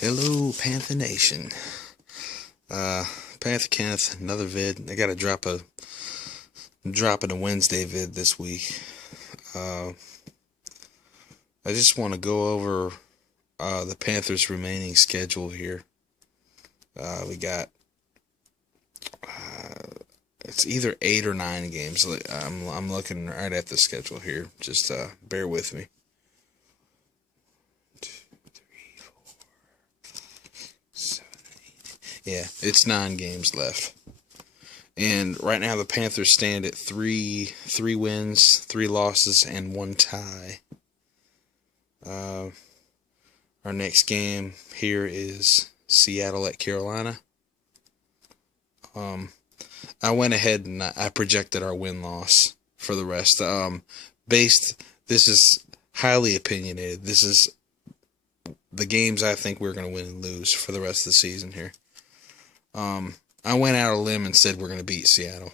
Hello, Panther Nation. Panther Kenneth, another vid. I gotta drop in a Wednesday vid this week. I just want to go over the Panthers' remaining schedule here. We got it's either 8 or 9 games. I'm looking right at the schedule here. Just bear with me. 2, 3, 4, 7, 8. Yeah, it's 9 games left. And right now the Panthers stand at three wins, 3 losses, and 1 tie. Our next game here is Seattle at Carolina. I went ahead and I projected our win-loss for the rest. This is highly opinionated. This is the games I think we're going to win and lose for the rest of the season here. I went out on a limb and said we're going to beat Seattle.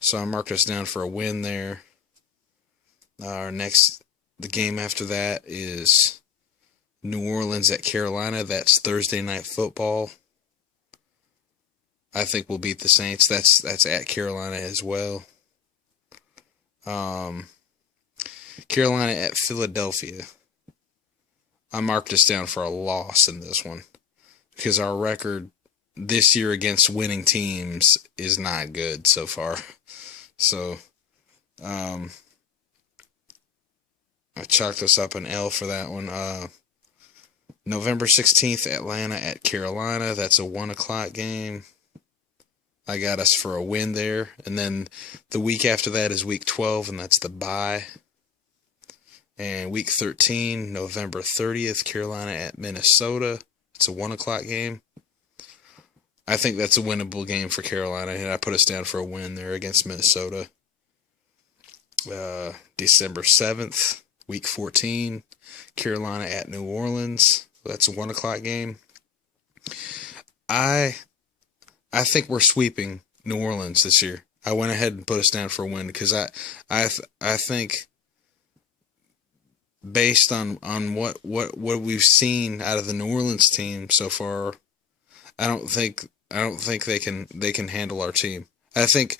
So I marked us down for a win there. The game after that is New Orleans at Carolina. That's Thursday Night Football. I think we'll beat the Saints. That's at Carolina as well. Carolina at Philadelphia. I marked us down for a loss in this one because our record this year against winning teams is not good so far. So, I chalked us up an L for that one. November 16th, Atlanta at Carolina. That's a 1 o'clock game. I got us for a win there. And then the week after that is week 12, and that's the bye. And week 13, November 30th, Carolina at Minnesota. It's a 1 o'clock game. I think that's a winnable game for Carolina, and I put us down for a win there against Minnesota. December 7th, week 14, Carolina at New Orleans. That's a 1 o'clock game. I think we're sweeping New Orleans this year. I went ahead and put us down for a win because I think based on what we've seen out of the New Orleans team so far, I don't think they can handle our team. I think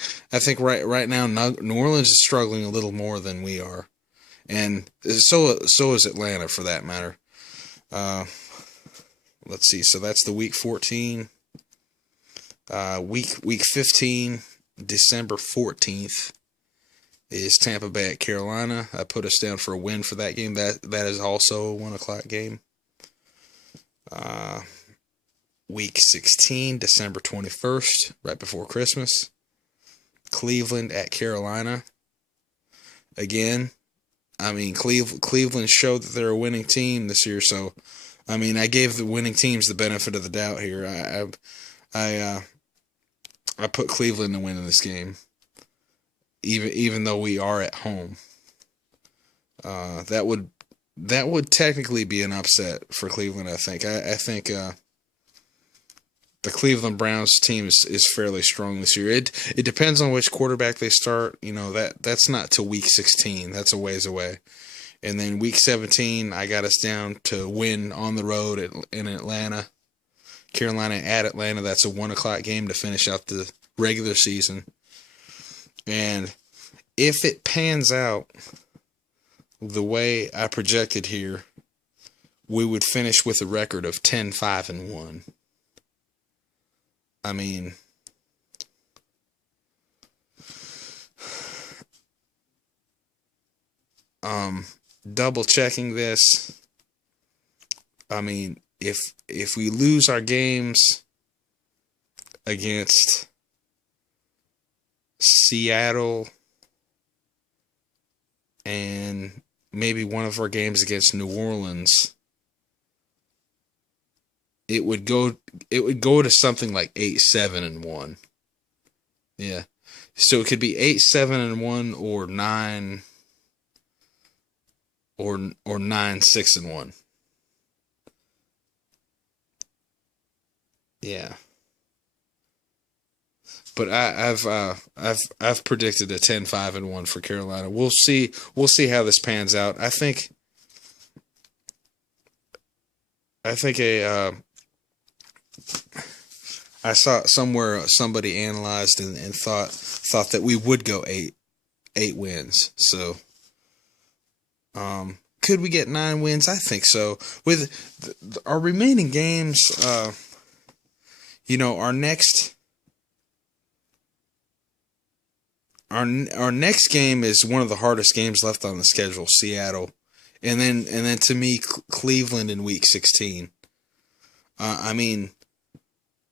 right now New Orleans is struggling a little more than we are, and so is Atlanta for that matter. Let's see. So that's the week 14. Week 15, December 14th is Tampa Bay at Carolina. I put us down for a win for that game. That is also a 1 o'clock game. Week 16, December 21st, right before Christmas, Cleveland at Carolina. Again, I mean, Cleveland showed that they're a winning team this year, so I mean, I gave the winning teams the benefit of the doubt here. I put Cleveland to win in this game, even though we are at home. That would technically be an upset for Cleveland. I think. I think the Cleveland Browns team is fairly strong this year. It depends on which quarterback they start. You know, that's not till week 16. That's a ways away. And then week 17, I got us down to win on the road in Atlanta. Carolina at Atlanta. That's a 1 o'clock game to finish out the regular season. And if it pans out the way I projected here, we would finish with a record of 10-5-1. I mean, double checking this. I mean, if we lose our games against Seattle and maybe one of our games against New Orleans, it would go to something like 8-7-1. Yeah. So it could be 8-7-1 or 9-6-1. Yeah. But I've predicted a 10-5-1 for Carolina. We'll see how this pans out. I think I think I saw somewhere somebody analyzed and thought that we would go eight wins. So, could we get 9 wins? I think so. With our remaining games, our next game is one of the hardest games left on the schedule, Seattle, and then to me, Cleveland in Week 16. I mean,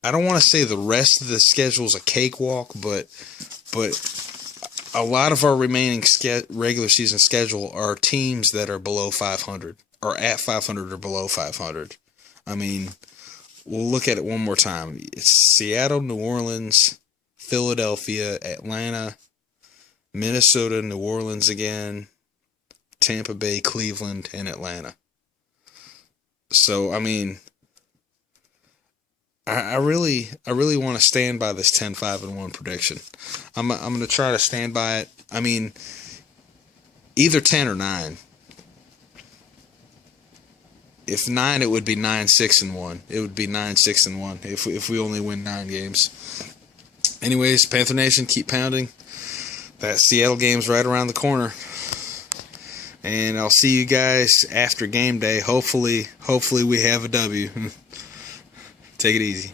I don't want to say the rest of the schedule is a cakewalk, but a lot of our remaining regular season schedule are teams that are below 500, or at 500 or below 500. I mean, we'll look at it one more time. It's Seattle, New Orleans, Philadelphia, Atlanta, Minnesota, New Orleans again, Tampa Bay, Cleveland, and Atlanta. So, I mean, I really want to stand by this 10-5-1 prediction. I'm going to try to stand by it. I mean, either 10 or 9. If 9, it would be 9-6-1. It would be 9-6-1 if we only win 9 games. Anyways, Panther Nation, keep pounding. That Seattle game's right around the corner. And I'll see you guys after game day. Hopefully we have a W. Take it easy.